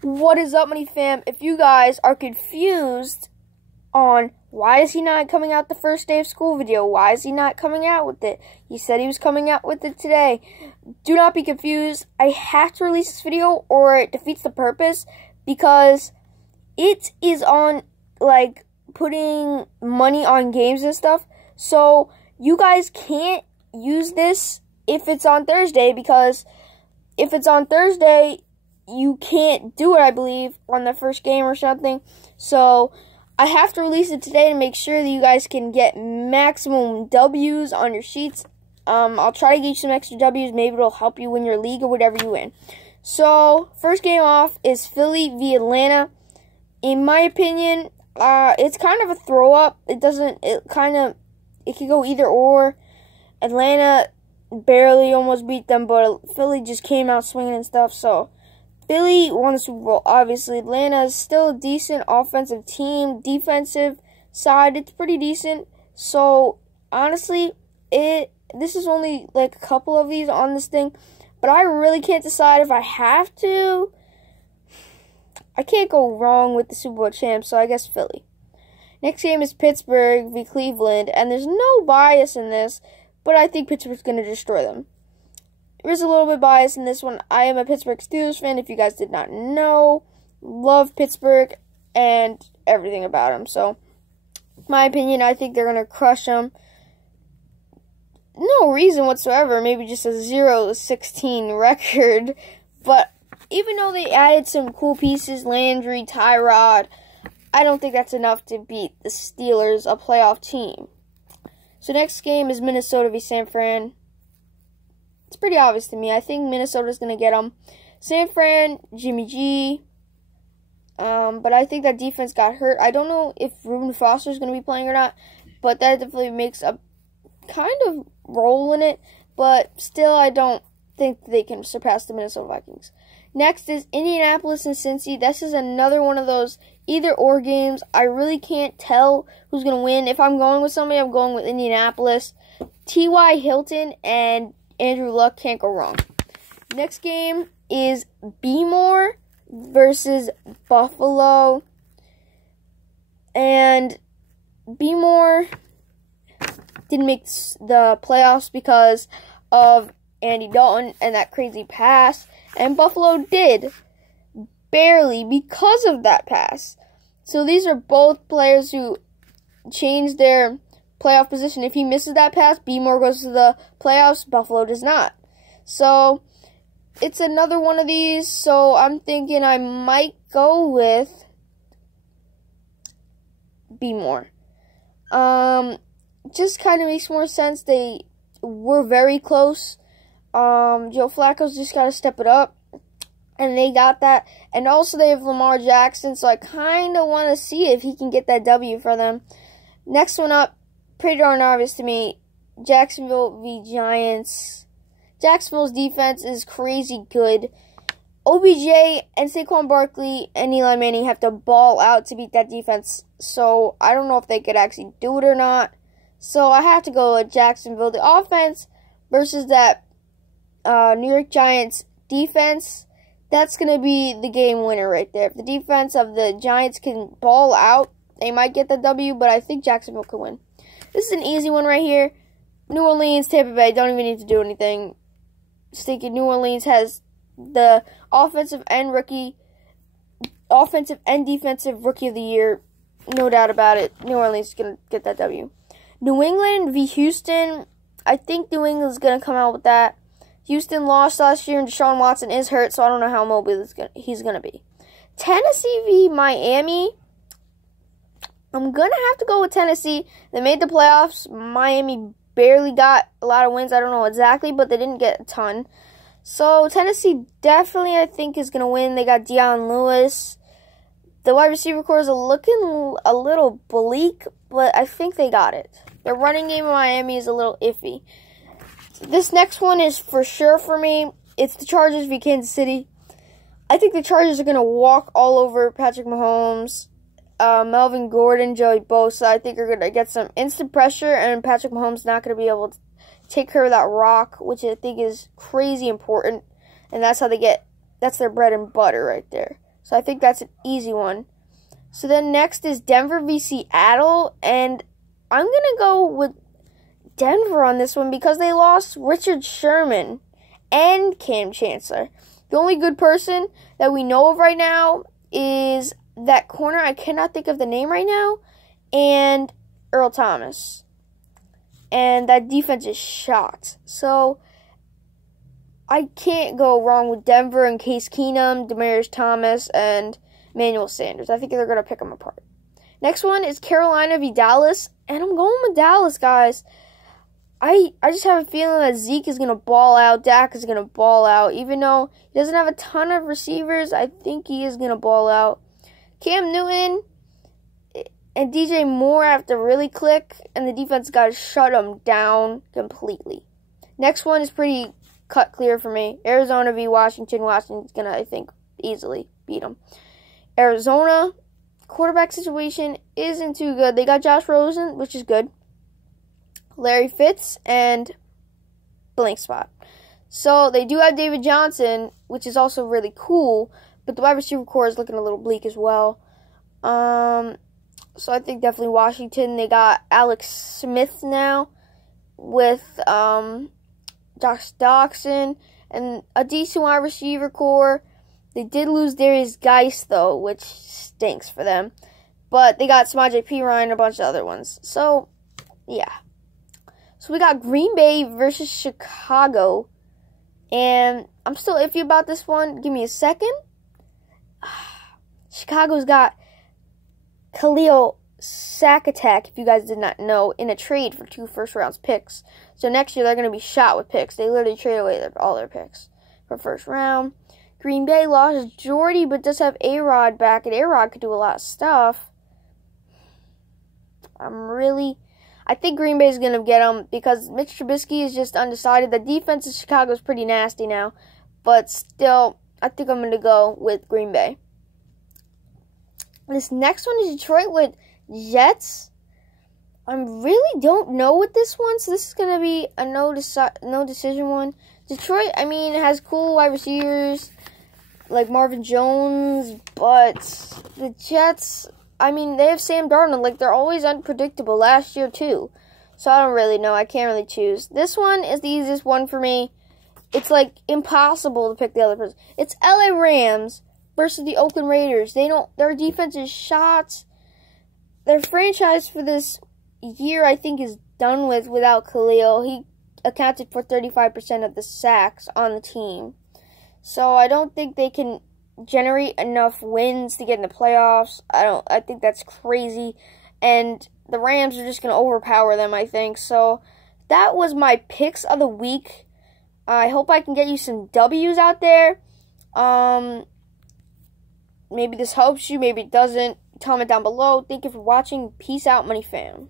What is up, money fam? If you guys are confused on why is he not coming out the first day of school video, why is he not coming out with it? He said he was coming out with it today. Do not be confused. I have to release this video or it defeats the purpose because it is on, like, putting money on games and stuff. So you guys can't use this if it's on Thursday, because if it's on Thursday, you can't do it, I believe, on the first game or something. So I have to release it today to make sure that you guys can get maximum W's on your sheets. I'll try to get you some extra W's. Maybe it'll help you win your league or whatever you win. So first game off is Philly v Atlanta. In my opinion, it's kind of a throw up. It could go either or. Atlanta barely almost beat them, but Philly just came out swinging and stuff. So Philly won the Super Bowl, obviously. Atlanta is still a decent offensive team. Defensive side, it's pretty decent. So, honestly, this is only like a couple of these on this thing. But I really can't decide if I have to. I can't go wrong with the Super Bowl champs, so I guess Philly. Next game is Pittsburgh v Cleveland. And there's no bias in this, but I think Pittsburgh's going to destroy them. There's a little bit of bias in this one. I am a Pittsburgh Steelers fan, if you guys did not know. Love Pittsburgh and everything about them. So, my opinion, I think they're going to crush them. No reason whatsoever. Maybe just a 0-16 record. But even though they added some cool pieces, Landry, Tyrod, I don't think that's enough to beat the Steelers, a playoff team. So, next game is Minnesota v San Fran. It's pretty obvious to me. I think Minnesota's going to get them. San Fran, Jimmy G. But I think that defense got hurt. I don't know if Reuben Foster is going to be playing or not. But that definitely makes a kind of role in it. But still, I don't think they can surpass the Minnesota Vikings. Next is Indianapolis and Cincy. This is another one of those either-or games. I really can't tell who's going to win. If I'm going with somebody, I'm going with Indianapolis. T.Y. Hilton and Andrew Luck, can't go wrong. Next game is B-More versus Buffalo. And B-More didn't make the playoffs because of Andy Dalton and that crazy pass. And Buffalo did, barely, because of that pass. So these are both players who changed their playoff position. If he misses that pass, B-More goes to the playoffs, Buffalo does not. So, it's another one of these, so I'm thinking I might go with B-More. Just kind of makes more sense. They were very close. Joe Flacco's just got to step it up, and they got that. And also they have Lamar Jackson, so I kind of want to see if he can get that W for them. Next one up, pretty darn obvious to me, Jacksonville v. Giants. Jacksonville's defense is crazy good. OBJ and Saquon Barkley and Eli Manning have to ball out to beat that defense. So, I don't know if they could actually do it or not. So, I have to go with Jacksonville. The offense versus that New York Giants defense, that's going to be the game winner right there. If the defense of the Giants can ball out, they might get the W, but I think Jacksonville could win. This is an easy one right here. New Orleans, Tampa Bay, don't even need to do anything. Just thinking New Orleans has the offensive and defensive rookie of the year. No doubt about it. New Orleans is going to get that W. New England v. Houston. I think New England is going to come out with that. Houston lost last year and Deshaun Watson is hurt, so I don't know how mobile he's going to be. Tennessee v. Miami. I'm going to have to go with Tennessee. They made the playoffs. Miami barely got a lot of wins. I don't know exactly, but they didn't get a ton. So, Tennessee definitely, I think, is going to win. They got Deion Lewis. The wide receiver core is looking a little bleak, but I think they got it. The running game of Miami is a little iffy. This next one is for sure for me. It's the Chargers v. Kansas City. I think the Chargers are going to walk all over Patrick Mahomes. Melvin Gordon, Joey Bosa, I think are going to get some instant pressure, and Patrick Mahomes not going to be able to take care of that rock, which I think is crazy important, and that's how they get, that's their bread and butter right there. So I think that's an easy one. So then next is Denver v. Seattle. And I'm going to go with Denver on this one because they lost Richard Sherman and Cam Chancellor. The only good person that we know of right now is that corner. I cannot think of the name right now. And Earl Thomas. And that defense is shot. So I can't go wrong with Denver and Case Keenum, Demaryius Thomas, and Emmanuel Sanders. I think they're going to pick them apart. Next one is Carolina v. Dallas. And I'm going with Dallas, guys. I just have a feeling that Zeke is going to ball out. Dak is going to ball out. Even though he doesn't have a ton of receivers, I think he is going to ball out. Cam Newton and DJ Moore have to really click, and the defense got to shut them down completely. Next one is pretty cut clear for me. Arizona v. Washington. Washington's going to, I think, easily beat them. Arizona, quarterback situation isn't too good. They got Josh Rosen, which is good. Larry Fitz, and blank spot. So they do have David Johnson, which is also really cool, but the wide receiver core is looking a little bleak as well. So I think definitely Washington. They got Alex Smith now with Josh Doctson and a decent wide receiver core. They did lose Darius Geis, though, which stinks for them. But they got Samaje Perine and a bunch of other ones. So, yeah. So we got Green Bay versus Chicago. And I'm still iffy about this one. Give me a second. Chicago's got Khalil Sakatak, if you guys did not know, in a trade for 2 first-round picks. So next year they're going to be shot with picks. They literally trade away all their picks for first round. Green Bay lost Jordy, but does have A-Rod back, and A-Rod could do a lot of stuff. I think Green Bay is going to get them because Mitch Trubisky is just undecided. The defense in Chicago is pretty nasty now. But still, I think I'm going to go with Green Bay. This next one is Detroit with Jets. I really don't know with this one, so this is going to be a no decision one. Detroit, I mean, it has cool wide receivers like Marvin Jones, but the Jets, I mean, they have Sam Darnold. Like, they're always unpredictable. Last year, too. So, I don't really know. I can't really choose. This one is the easiest one for me. It's, like, impossible to pick the other person. It's LA Rams versus the Oakland Raiders. Their defense is shot. Their franchise for this year, I think, is done without Khalil. He accounted for 35% of the sacks on the team. So, I don't think they can generate enough wins to get in the playoffs. I think that's crazy. And the Rams are just going to overpower them, I think. So, that was my picks of the week. I hope I can get you some W's out there. Maybe this helps you, maybe it doesn't. Comment down below. Thank you for watching. Peace out, Money Fam.